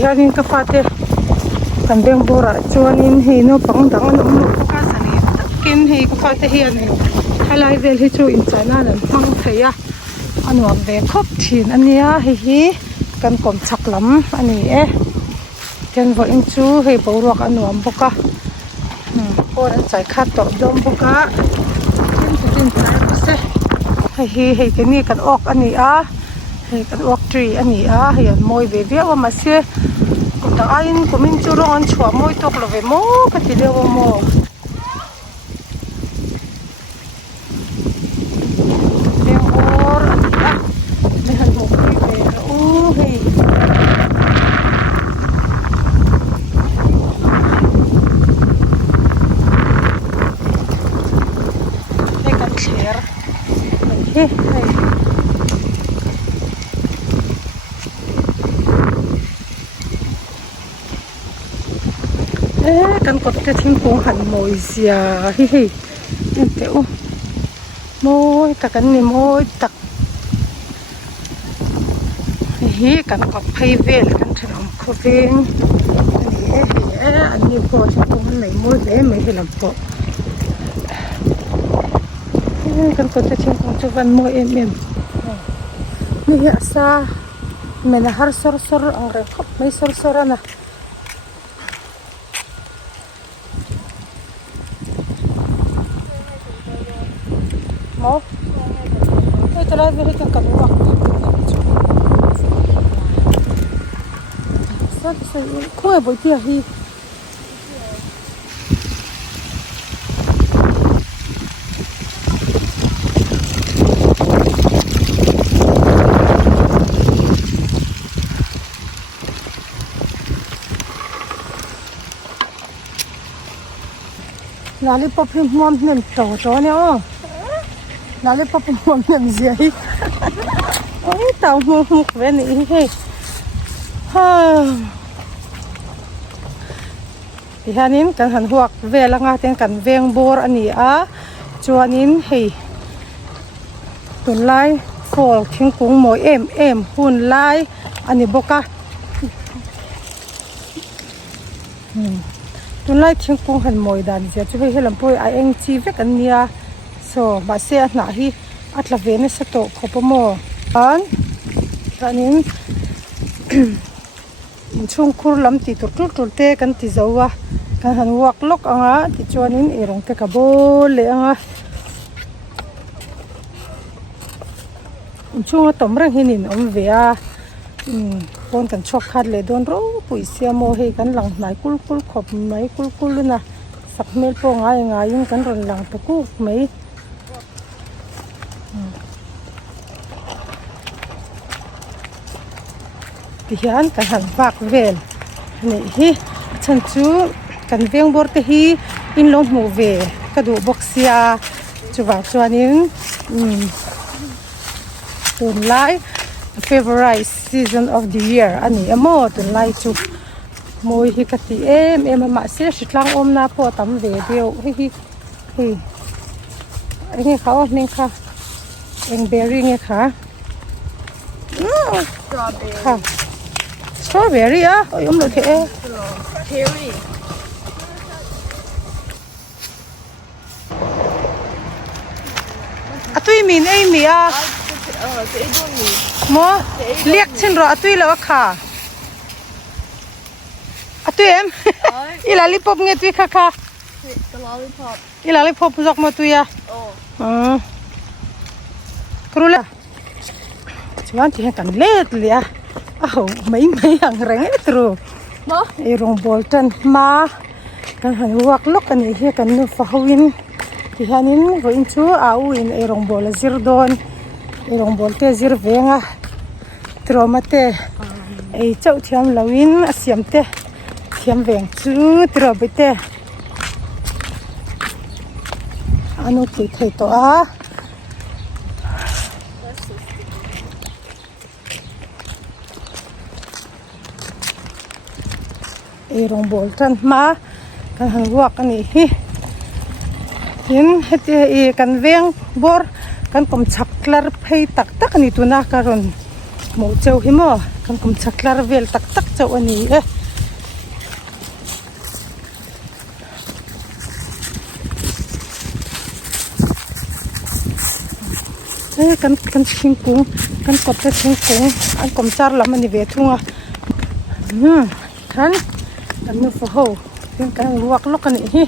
hianin ka fate kan beng bora chuanin hei no pangdang an awm lo ka sani takin hei ka fate hian halai vel hi chu in chana nan hmang theia anuam ve khop thin ania hi kan kom chaklam ani e ten vo in chu hei boruak anuam boka por an chai khat to dom boka tin se hei ke ni kan ok ani a hei kan ok tree ani a hei an moi ve ve wa ma se kum ta ain kumin chu rong an chua moi tok lo ve mo ka ti le wo mo le or ani a le han ho ve o hei hei kan thler hei kan kot te thing kong han moi zia hi te u moi ta kan ni moi tak hi kan kot phai vel kan thon om kho veng ani po sa kong nei moi ve mai helam po kan kot te thing kong chu van moi em ni ya sa mena har sor ang re khop mai sor ana mo oi tala veri ka kanwa sa ko e boi tia hi lollipop hi mom nem to ne o lollipop mom nem zia hi oi tao muk ve ni he ha hianin kan han huak velanga ten kan veng bor ani a chuanin hei tunlai fall thingkung moi em hun lai ani boka tunlai thingkung han moi dan zia chu hei helam poi a eng chi vek an nia so ba se na hi atla ve ne sa to khopomo an ranin chung khur lam ti tur te kan ti zowa kan han wak lok anga ti chuanin erong te ka bol le anga chunga tom rang hinin om ve a pon kan chok khat le don ro pui sia mo he kan lang nai kul khop mai kul na sak mel po ngai yung kan ron lang te ku mai hian kan han vak vel ni hi chan chu kan veng bor te hi in long mu ve ka du boxia chuwa chuanin tun lai favorite season of the year ani amo tun lai chu moi hi ka ti em ma se shitlang om na po tam ve deu hi nge kha ning kha eng berry nge kha strawberry à, ôi ông được thế. Cherry. À tui mình ấy mi à. Thế đun mi. Mo liếc trên rồi à tui là khá. À tui em. Ý là lollipop nghe tui khá khá. The lollipop. Ý là lollipop dọc mà tui à. Kru là. Cuman thì kan let lia. Mấy hàng rang itu, irong bolton ma kan han wak lok kan hi kan nu fahwin ti hanin voin chu au in irong bol zirdon irong bolte zir venga tromate ei chau thiam lawin asiam te thiam veng chu trobite anu ti thei to a irong bolton ma kan han wak ani hi hin heti kan veng bor kan kom chaklar phei tak tak ani tuna karon mo cheu hi mo kan kom chaklar vel tak tak châu anh ấy kan thing kung kan kot te thing kung an kom char lam ani ve thunga kan nu fo ho kan wak lok ani hi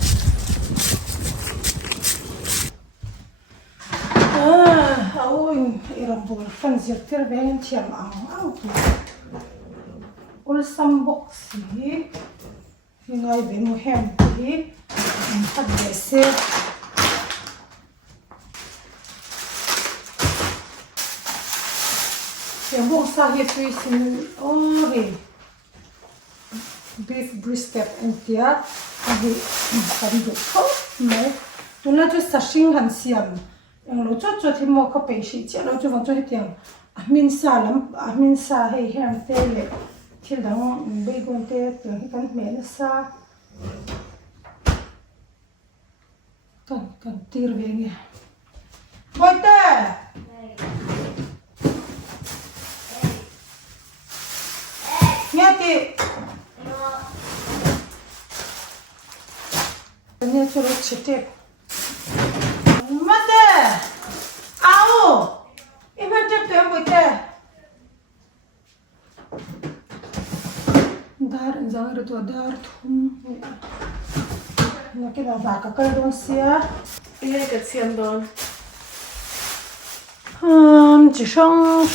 ôi iram bol fan zir tir ve an thiam ang tu ul sam box hi ngai ve mu hem hi hat ve se yang bong sa hi tui sin oi beef brisket and tia hi kan du ko mai tu na ju sashing han siam yang lo cho cho thi mo ka pe shi che lo chu wang cho hi tiang amin sa hei hem te le thil dang bei gon te tu hi kan me na sa kan tir ve nge boy te nghe chị nghe cho nó chết tiệt mất đấy áo em mất chết tiệt bụi tè dar giờ rồi tôi dar thum nó cái nào vả cả cây đông xía Ini cái xiêm đòn. chỉ xong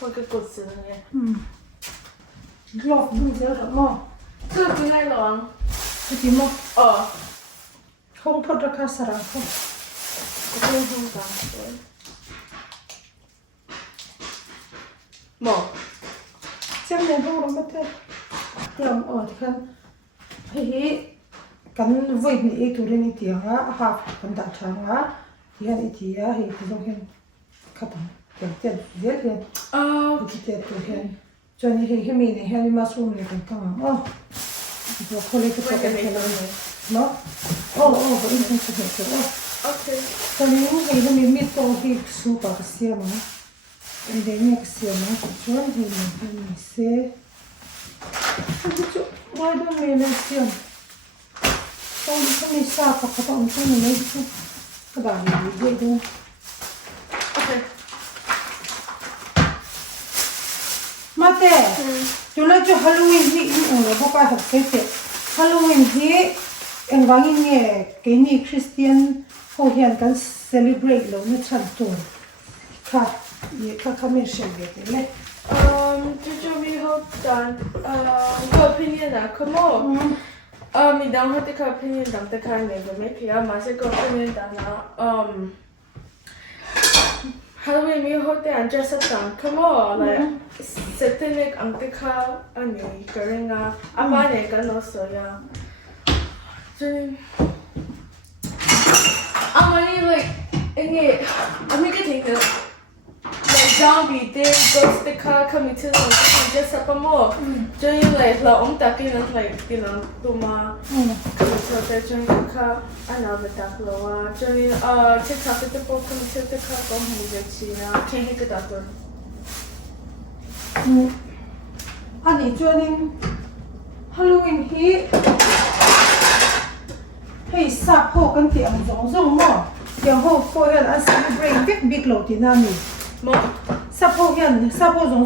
Một cái cột sừng này. lọt đúng giờ rồi mà Cái cái này lỏng. cái gì mà Ờ. không phật ra khá sara không Cái này không cả. Một. xem này đâu rồi mất thế làm ở thì hi kan voi ni tu ren ti ha ha kan da thanga hi han ti ya hi ti dong hen khatam kan te zel hen ti te tu hen chani hi mi ne hen ma su ne kan ka ma jo khole ke to ke no oh in tin se ke Okay. kan ni hi mi to hi su pa sia ma en de ni sia ma chuan hi ni se why don't we sia không không đi xa hoặc các bạn không lấy các bạn vậy thôi. Okay. Mate, chúng nó cho Halloween thì in ở bao cái học cái Halloween thì em vang nghe cái ni Christian họ hiện can celebrate lo nó chân tuổi. Khá, khá mình xem về thế này. Chú mi học đàn có opinion à? Come on. Mình đang học cái opinion đang cái này rồi mấy kia mà sẽ có opinion đàn là Halloween mi học cái anh dress up đàn come on like satanic ang cái anh ấy cái nga ama này cái nó sợ ya cho ama này like anh ấy cái thing là like zombie they ghost the car coming to them just up more cho nên like là ông ta kia like tụi mà coming to the cho nên car anh nào về đặt lo cho nên chiếc cà phê tập coming to the car có một việc gì na can't hit cái đặt rồi anh ấy cho nên Halloween thì hay sắp hộ cái tiệm giống mà tiệm hộ coi là anh celebrate big lâu thì nam đi mà sắp hộ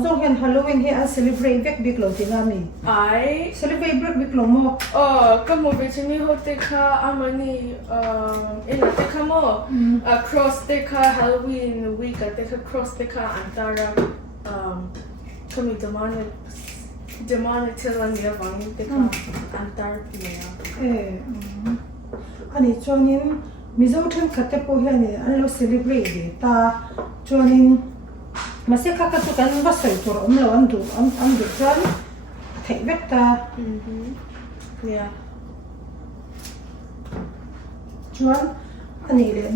giống hiện Halloween thì anh celebrate big lâu thì nam đi ai celebrate big lâu mà cái một việc như hồi tết cả amani in tết cả mà cross tết cả Halloween week tết cả cross tết cả antara kami demonic til lang dia bang tết cả antar dia anh ấy cho nên mizo thân khát tế po hiện anh lo celebrate đi ta cho nên mà sẽ khác các cái nó sợi tổ lo anh đủ cho thấy biết ta yeah cho anh ấy để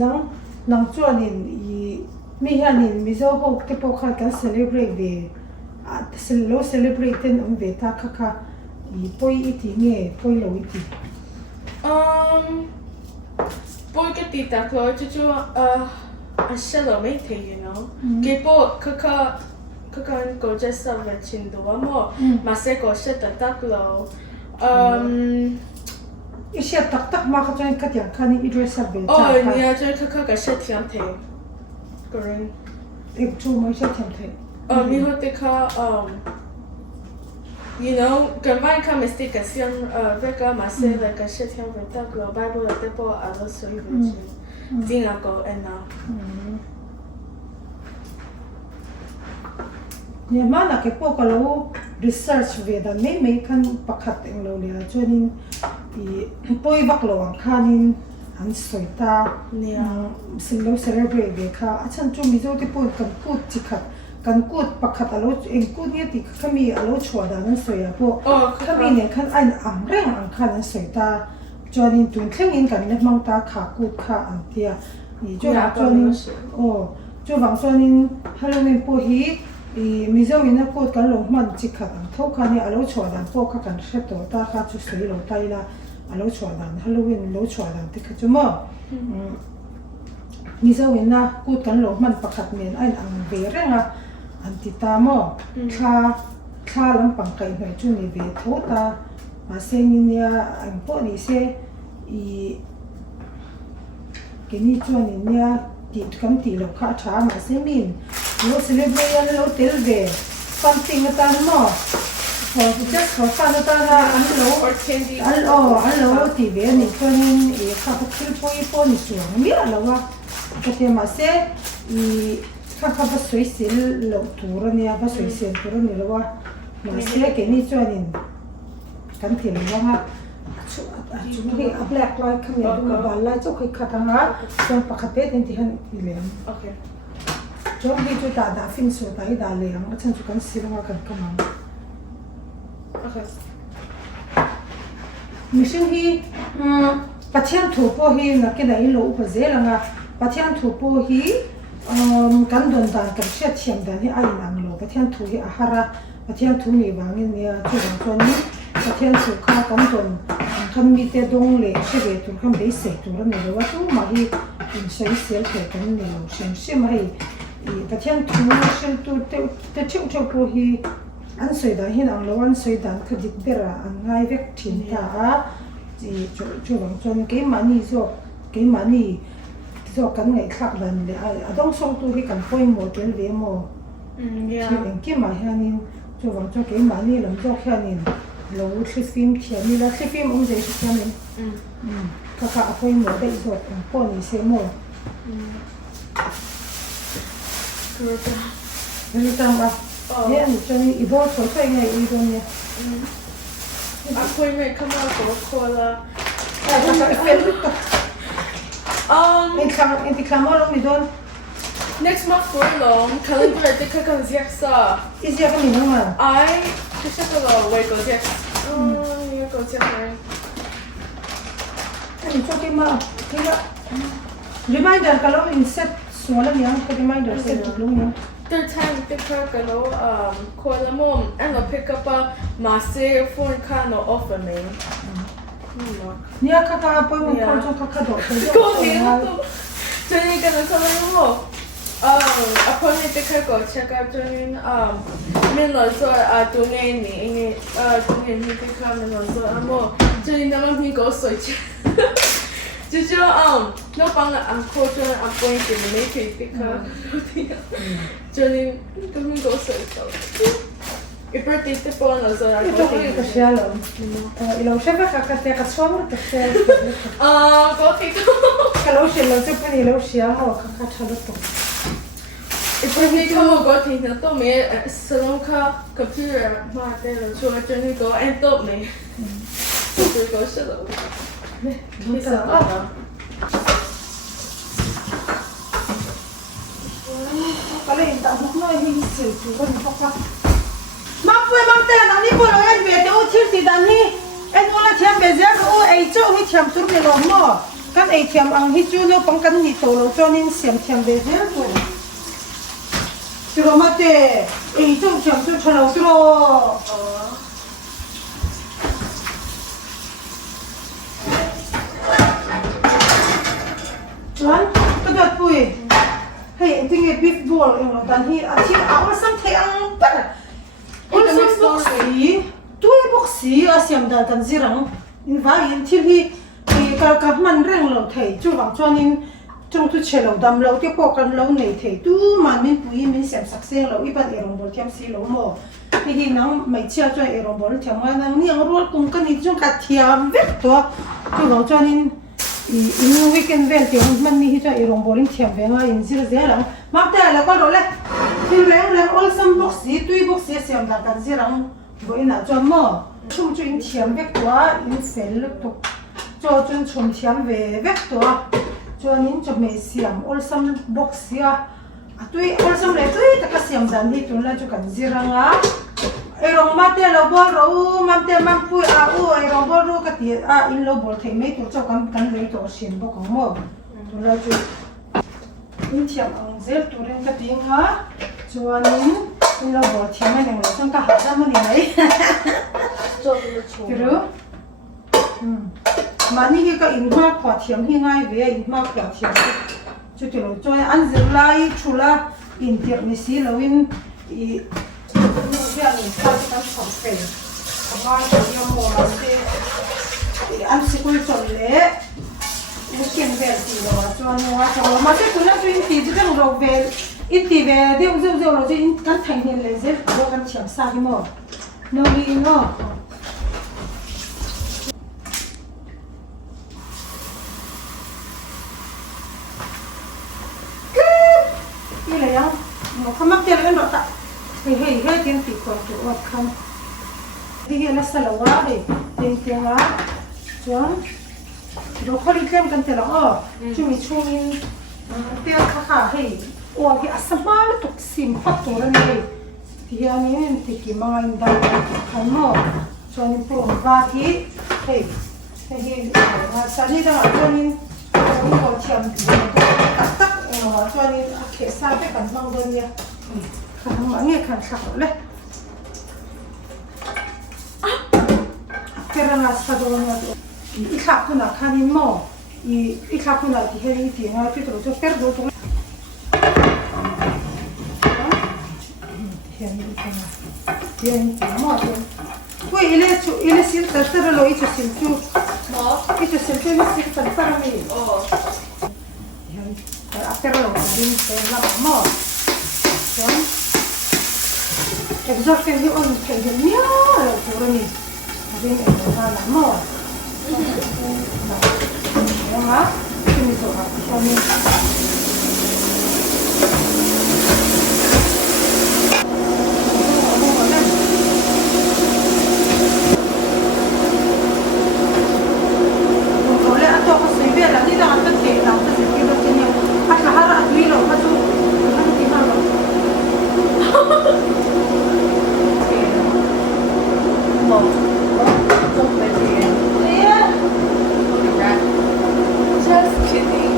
nang cho nên mi hiện mizo ho tế po khát cái celebrate đi lo celebrate tên về ta khác poi iti nghe poi lo iti Boy cái tí ta cho anh sẽ lo mấy thế you know cái bộ kan go just sa vechin do mo ma se go se tak lo Isya tak ma ka chuan ka tiang khani I dress up be oh nia chu ka se thiam the korin ek chu mai se thiam the mi ho te kha you know kan mai ka mistake ka sian veka ma se la ka se thiam be tak lo bible te po a lo so vechin dinga go and now Nia ma na ke po ka lo research ve da me kan pakhat eng lo lia chuanin I poi bak lo ang khanin an soita singlo celebrate ve kha achan chu mi zo te poi kan kut chi khat kan kut pakhat alo eng kut ni ti khami alo chwa da nan soya po khami ne khan an am reng ang khan an soita chuanin tun thlengin kan ne mang ta kha kut kha an tia I chu chuanin chu wang chuanin Halloween po hi mizo ina po kan lo man chi khat ang tho khani alo chwa dan po kha kan hre to ta kha chu sei lo tai la alo chwa dan Halloween lo chwa dan ti kha chu mo mizo ina kut kan lo man pakhat men ai ang ve renga an ti ta mo kha lam pang kai hoi chu ni ve tho ta ma sengin ya ang po ni se I kini chuan in ya ti kan ti lo kha tha ma se min lo celebrate lo tel ve something ta mo for just for fun ta na an lo or candy an lo ti ve ni chuanin e kha pa khil po ni su mi alo wa ka te ma se I kha ba soi sil lo tur ni ba soi sil tur ni lo wa ma se ke ni chuanin kan thil lo ha chu hi a black light kham ya du ba la chu khai khatanga chuan pakhat te tin ti han ti lem okay Jom hi chu ta da fin so ta I da le ang achan chu kan silanga kan kamang okay mission hi pathian thu po hi na ke dai lo pa zelanga pathian thu po hi kan don dan kan sia thiam dan hi ai nang lo pathian thu hi a hara pathian thu ni wangin nia chu wang chuan ni pathian thu kha kan don kan mi te dong le se ve tur kan be se tur ni lo wa tu ma hi in sei sel ke kan ni lo sem mai pathian thu sel tu te chu po hi an soi da hin ang lo an soi dan khadik bera an ngai vek thin ta chi chu wang chuan ke mani zo kan ngai thak dan le adong song tu hi kan point model ve mo yeah en ke ma hianin chu wang chu ke mani lam zo hianin lo thli film thiam ni la thli film om zai thiam ni ka point model zo kan po ni se mo good ni tam ba ye ni chani I bo cho thoi ngai I do ni appointment come out for cola en ti klamor mi don next month for long calendar te ka kan ziak sa is ya ka mi no ma I just have to wait go ziak you go ziak ni cho ke ma ke la reminder ka lo in set swala ni ang reminder set lu ni third time te ka ka lo cola mom and lo pick up a massive phone can no offer me ni ka po mo ko cho ka do go here Johnny gonna come in mo appointment te ka go check out Johnny min lo so tu ngai ni tu ngai ni te ka min lo so mo Johnny na man go so che就那帮了俺扩张俺不会给你们可以这个，就你根本给我手手，一般给这帮了说，你都可以吃了，لو شافك كتاك تصور تخيل我听过，لو شيء لو تبني لو شيء هو كتحدث一般你看我听的都没，手动卡 computer 嘛对了，除了就那个按都没，这个是的。其实Kalian tak nak ini siapa pun apa. Mampu teh nang ni pun orang bete o cerita dan ni, orang tiap bezer o itu ni tiap tur ni loh mo. Kan tiap ang hiju lo pangkan ni tolo jonin siam tiap bezer pun. Cuma mate itu tiap tur kalau tro. Lan, kedua pui. Hey, tinggal beef ball yang lo dan hi, asyik awal sam teh ang para also boxi tui boxi asiam da kan zirang in va in thil hi ka man reng lo thei chu wang chuanin chung tu chelo dam lo te po kan lo nei thei tu man min pui min sem sak seng lo iban erong bol thiam si lo mo hi nang mai chia choi erong bol thiam nga nang ni ang rol kum kan ni chung ka thiam vek to chu wang chuanin in weekend vel te man ni hi cha erong bolin thiam ve nga in zir zelang mak ta la ko ro le thil leng all some boxi tui boxi siam da kan zirang bo ina chuan mo chung chu in thiam vek to in fel to cho chun chum thiam ve vek to chuanin cho me siam all some boxi tui all some le tui ta ka siam dan hi tun la chu kan ziranga erong mate lo bol ro mamte mampui u erong bol ro ka ti in lo bol thei me to cho kan le to sin bo ko mo tun la chu in thiam ang zel tu ren ka ti nga chuanin in lo bol thiam me nang lo chang ka ha da ma ni mai Cho cái chuột. Kiro mani hi ka in ma khwa thiam hi ngai ve in ma khwa thiam chu ti lo choi an zir lai chula in tir ni si lo in I ya ni sa ta som fe ma ta yo mo ma se an si ko chon le ni ken ve ti lo cho no wa cho ma se ku na tu in ti de ro ve in ti ve de u zo lo in kan thai hen le ze ro kan chiam sa hi mo no ni no ile yang mo khamak tel kan ta hei tin ti ko to wat kham di la salawa he tin tinga chuan do kholi tlem kan tela chumi chumin tel kha kha hei o ki asamal tuk sim phat to ra nei tianin ti ki ma in da kan mo chuan pro va ki hei hei sa ni da chuanin ko thiam tak chuanin a khe sa te kan mang don ya kan ma nge kan thak le kerana sa do na I thak na khanin mo I thak na ti heri ti nga ti tro per do to heri kana yen ti mo ko ile sil ta lo I chu sil chu Mo. I chu sil chu ni sil ta para mi pero din te la mo John exhaust ke hi on ke ni ya puro ni din e la mo ya ma ni so ha ni Oleh atau aku sendiri lah, tidak akan terkena, terkena macamnya. Asal harap dulu, macam mana kita lo? Mo. Don't play again. Yeah. Okay, right. Just kidding.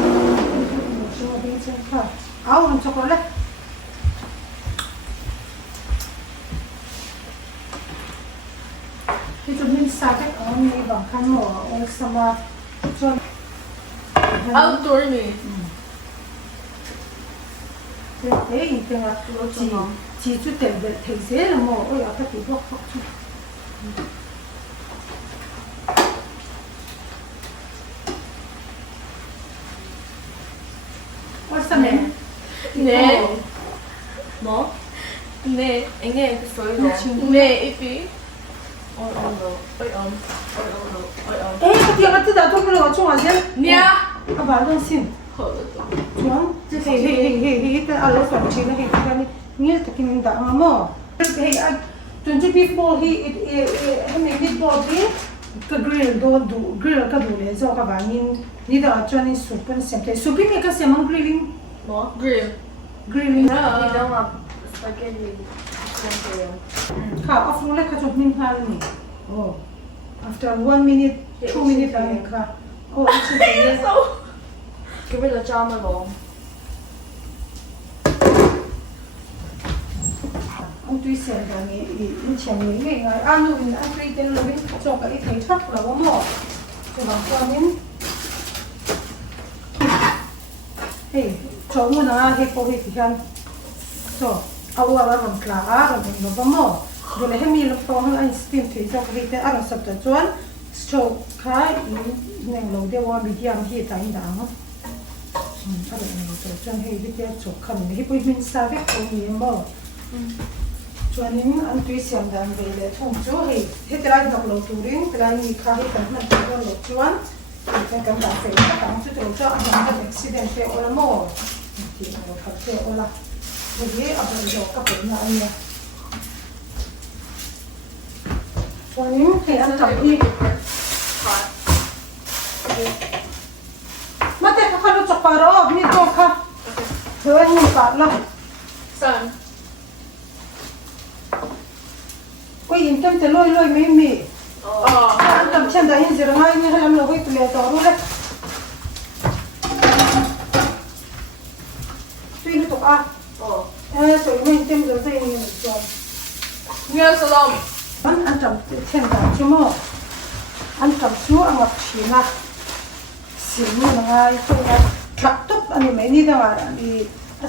Aku nak coklat. Itu min sakit orang ni bangkan mo, orang sama cuan. Outdoor me. Thế thì là chỉ chút tiền về thể chế là mồ ơi ở các tỷ bốc học chút what's the name? Nè. Mo. Nè, anh nghe cái số đó. Nè, ipi. Ôi ôi no. Ôi ôi. Ôi ôi no. Ôi ôi. Ê, cái tiền cái đó tôi cứ lo chung à chứ? Nè. Các bạn đang xin. Chuan, hei, ta alo sa china hei kani ngil takin da mo. Hei, don't you people he make ball bi ka grill ka du le zo ka ba ni da chuan soup pen sem te soup ni ka sem grilling Mo. Grill. grilling Đi đâu mà spaghetti. ka off le ka chop nin hal ni. Oh. After 1 minute, 2 minutes ang ka. Oh, it's So. Cái bây giờ cho mà lo. ông tuy xem là những chuyện những ngày ăn rồi mình ăn free tên là mình cho cái thấy chắc là có mỏ cho bằng con những hey cho mua na hey po hey thì ăn cho เอาว่ามันกล้าเราเป็นแบบมั่วเดี๋ยวให้มีลูกฟองให้สตีมถือจะให้แต่อารมณ์สับตัดจวนสโตรกค่ะหนึ่งเราเดี๋ยวว่ามีเดียมที่ตั้งด่างอะไรนี่ตัวจวนให้วิทยาจบคำนี้ไปมินซาเวกตรงนี้มั่วจวนนี้อันตุยเสียงดังไปเลยทุ่งจูให้ตลาดดอกเราตูริงตลาดมีค่าให้กันมันตัวเราจวนเป็นกันแบบเสร็จตั้งจุดเราจะอันนั้นเป็นอุบิเหตุเออละมั่วที่เราขับเออละวันนี้เอาไปดอกกับเป็นอะไรเนี่ยวันนี้ให้อันจับที่มาแต่ข้ารู้จักปารอบนี่ตัวค่ะเธอหนุ่มปากละ Son. ก็ยินเต็มจะลอยไม่มีอันจับเช่นใดยินจะร้ายนี่ให้เราไปตุเลียต่อรู้เลยช่วยนึกตัวอ่ะสวยไม่เต็มจะใส่นี่จอม Mia salam. อันจับเช่นกันชั่วโมงอันจับชั่วอันวัดชีนะสิ่งนี้ง่ายตัวขับตุ๊บอันนี้ไม่นี่ดังอันนี้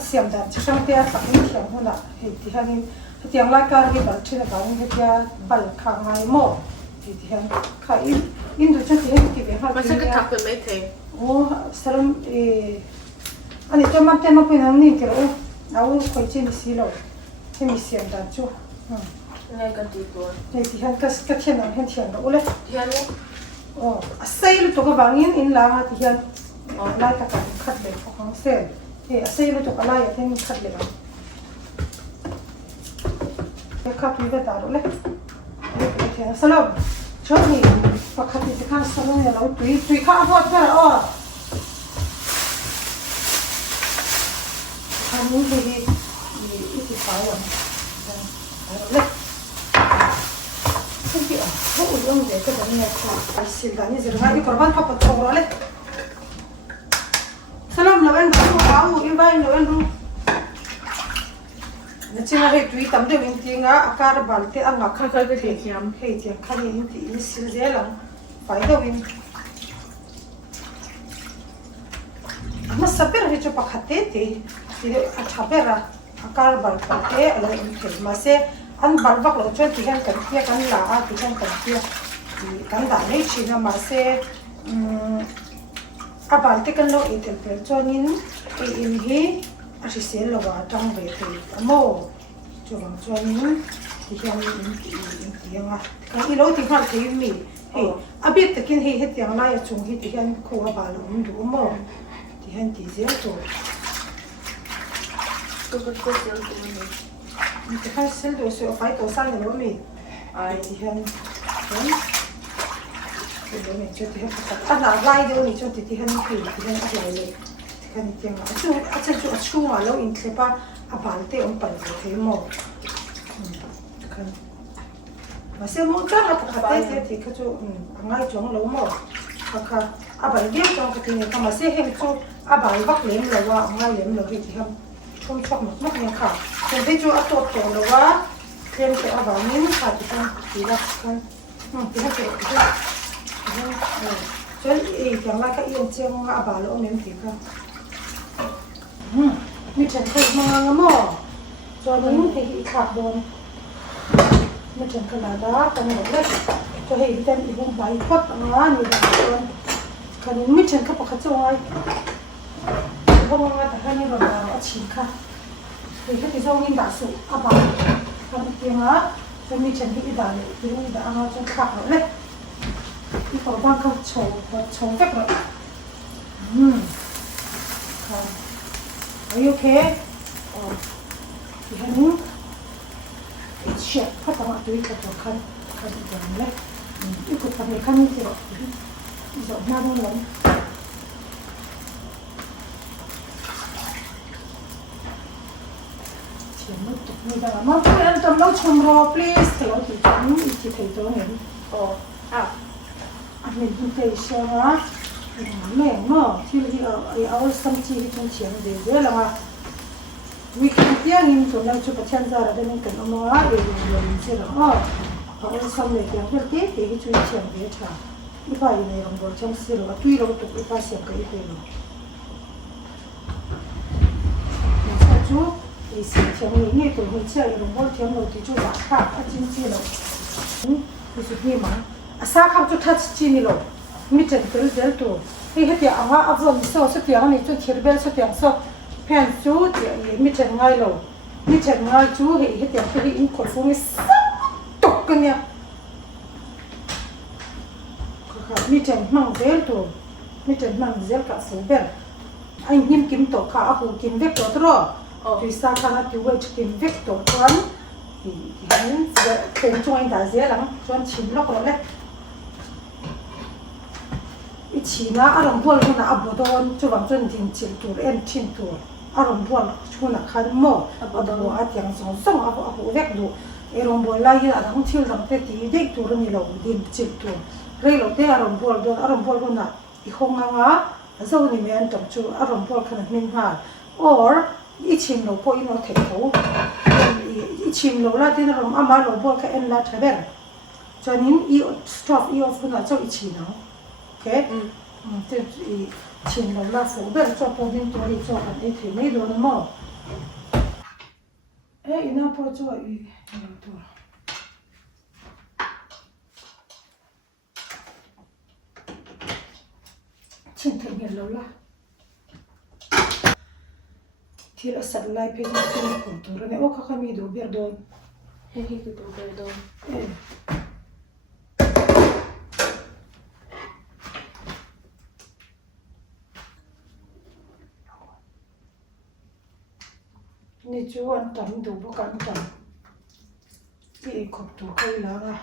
เสียมดันจะต้องเตี้ยสักนิดเดียวหัวหน้าเหตุที่ฮันนี่ที่ยังไล่การที่บัลที่นักการเหตุที่บัลข้างไงโม่ที่ฮันข้าอินดูจะที่เหตุที่เป็นฮัน Masa ka takut mete. โอ้สารอันนี้ตัวมันเต็มมาเป็นอันนี้ก็เอาคอยเชื่อมิสิโลที่มีเสียมดันชั่ว Nai kan tidur. ที่ฮันก็เทียนนั่นเห็นเทียนก็โอ้เลย Dia ni. โอ้ใส่ลูกตัวก็บางอินลางที่ฮันไล่ตะการขัดเลยของเซลใส่ลูกตัวก็ไล่ที่มันขัดเลยขับอยู่ก็ตารู้เลยสลับชอบนี่ปกติจะข้างสลับเนี่ยเราตุยข้าวพอดก็อ๋ออันนี้คืออีกฝ่ายอ่ะเลยซึ่งที่เขาอุ่นลงเด็กก็จะเนี่ยค่ะสิลานี่จะรู้ว่าที่korbanเขาปวดท้องเลยสลับเราเป็นผู้เขาอีบ้านเราเป็นผู้นั่นใช่ไหมให้ตุยทำได้จริงๆอ่ะอาการบาดเจ็บอ่ะนัก Kakak ke tiam. ให้เจียงคันนี้ที่อินสิลเซลังไฟดวินมาสับเปอร์ให้จุปขัดเตะที่อัฐเปอร์อาการบาดเจ็บอะไรอินเทอร์มาเซอันบาดบักเราช่วยที่กันกันเทียกันลาที่กันกันเทียกันด่าในชีนมาเซอาบาดเจ็บกันเราอินเทอร์เฟอร์จอนินอินฮีอาชิเซลเราว่าจังเวทีอโมจวงจวนนี้ที่ยังยังอ่ะการอีโลที่ผ่านที่มีเฮ้อาบิดตะกินเฮ้เฮ็ดยังไงจงที่ยังคู่กับบาลูนดูมั้งที่ยังที่เสียตัว Kakak ke sel tu ni. มันจะให้เซลล์ตัวเสียไฟตัวสั้นอย่างนี้ที่ยังเดี๋ยวนี้จุดที่เขาตัดหน้าไล่เดี๋ยวนี้จุดที่ยังคือที่ยังอะไรเลยที่ยังที่ยังอ่ะช่วงอาจจะช่วงเราอินเทปะอาบาลเตอมปันเทมอkan masih muncul atau kata dia tiga tu angai jong lo mo kaka abang dia jong katanya kan masih hem tu abang bak lem lo wa angai lem lo dia ham chom chok mak yang ka jadi tu atop tu lo wa lem tu abang ni ka kan tidak kan tidak tidak jadi yang lah ka yang jong abang lo lem tiga ni cakap mana mo jadi ni ikut bonมันถึงขนาดนั้นหมดเลยจะให้ดิฉันอีกวันใบพดงานอยู่แบบนั้นขณะนี้ไม่ถึงกับปกติเลยเพราะว่าแต่แค่นี้เราชิมค่ะคือที่ที่เรากินแบบสุกอาบานทำเพียงอ่ะจะมีฉันที่อีบานเลยที่นี่แต่อาจจะขาดเลยที่เขาบ้านเขาโชว์แค่แบบค่ะโอเคที่เห็นเชฟเขาทำอะไรกับตัวคันอย่างไรอีกคนทำอะไรคันนี้ที่เราจะมาดูหลังเชียร์มันตกไม่ได้มาเพื่อนจำเราชมรอ please เราถึงอีกที่ถึงตัวเห็นอันนี้ดูเตะเชียร์นะแม่เนาะที่เอาสัมผัสที่ต้องเชียร์เดี๋ยวแล้วมาweekend yang ini tu nak cuba cakap ada ni kan orang yang cerita kalau sampai yang pergi pergi cuci yang dia cakap ipa ini orang boleh cerita tu orang tu ipa siapa itu ni satu thì xin thiếu người nghe tuổi hồi chơi đồng bol thiếu người thì chú giả khác ở trên chi rồi thì chú nghe mà sao không chú touch chi này rồi mi chân tới giờ tuổi thì hết tiệt anh áp dụng số số tiệt này chú thiếu bên số tiệt số pen chú thì mi chân ngay rồi mi chân ngay chú thì hết tiệt tôi in khẩu phun tục cái nha mi chân mang giờ tuổi mi chân mang giờ cả số bên anh hiếm kiếm tổ khá hồ kiếm vết tổ rồi tuy sao khá là tiêu về kiếm vết tổ toán thì hắn tên cho anh đã dễ lắm cho anh chín lóc rồi đấy ít chín á ở đồng buôn nó áp đòn cho bằng chân tiền chín tuổi em chín tuổi ở đồng buôn cho nó khăn mỏ áp đòn ở tiếng song song áp vết đủ ở đồng buôn lại là đang chiêu rằng cái tí đấy tuổi này là tiền chín tuổi rồi lúc đấy ở đồng buôn nó không ngang á dâu này mình ăn tổng chú ở đồng bol khăn mình hà, or ít chim lẩu bò nó thèm thấu, ít chim lẩu là tên đồng ama lẩu bol cái em là thay bên, cho nên stop phun là cho ít chim nào, ok, thế chim lẩu là phổ bên cho bò bên tôi cho anh ấy thì mấy đồ nó mò, nó bò cho lẩu tôi. Trên thành hiện lâu là thì là sắp lại phải dùng cái cổ tôi rồi này ô khá mi đồ biệt đồn Hay cái đồ về đâu nè chú ăn tắm đồ bốc ăn tắm thì cột tôi hay là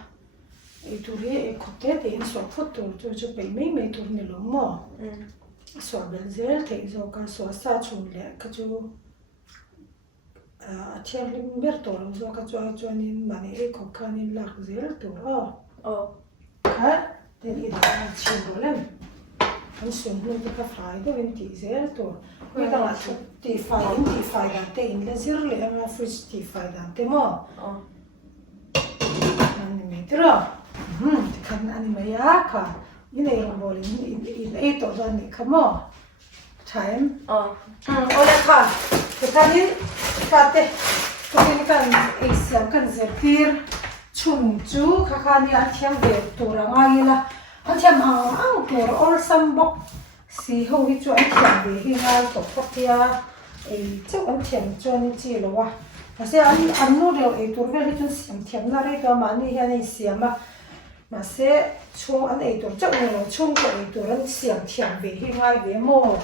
tôi thấy cột tết thì xóa phốt tôi cho bảy mấy tôi này lắm mà xóa bên dưới thì do cái xóa xa chung lẹ cái chú theo linh biết tôi do cái cho nên mà này có cái nên lạc dưới tôi cái thì đi đã chìm rồi lên anh xuống luôn cái phải cái bên tí dưới tôi người ta là tí phải đàn tên lên dưới lên em là free tí phải đàn tên mà anh mình 들어 kan ani maya ka ina yung bol in ito don ni kamo time ola ka kanin kate kan exam kan zertir chum chu khakani athiam ve tora ngaila athiam ang tor or sambok si ho hi chu athiam ve hi ngal to khotia chu athiam chu ni chi lo wa kasi an no le tor ve hi chu siam thiam na re ka mani hian ei siama mà sẽ chung anh ấy tổ chức này chung cái ấy tổ chức xiềng thiềm về hi ngay về mồ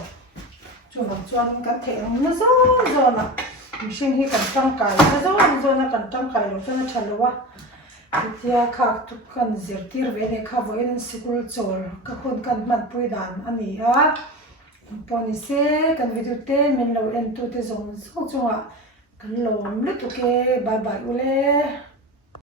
chung làm cho anh cảm thấy nó rõ là mình xin hi cần trăng cài nó rõ là cần trăng cài rồi cho nó chả lâu thì tia khác tụ cần giật tir về này khác với anh school chổi các con cần mặt bôi đàn anh ấy á bọn sẽ cần video tên mình lâu em tụi tên dùng chung à cần lâu lít tụi cái bye bye ule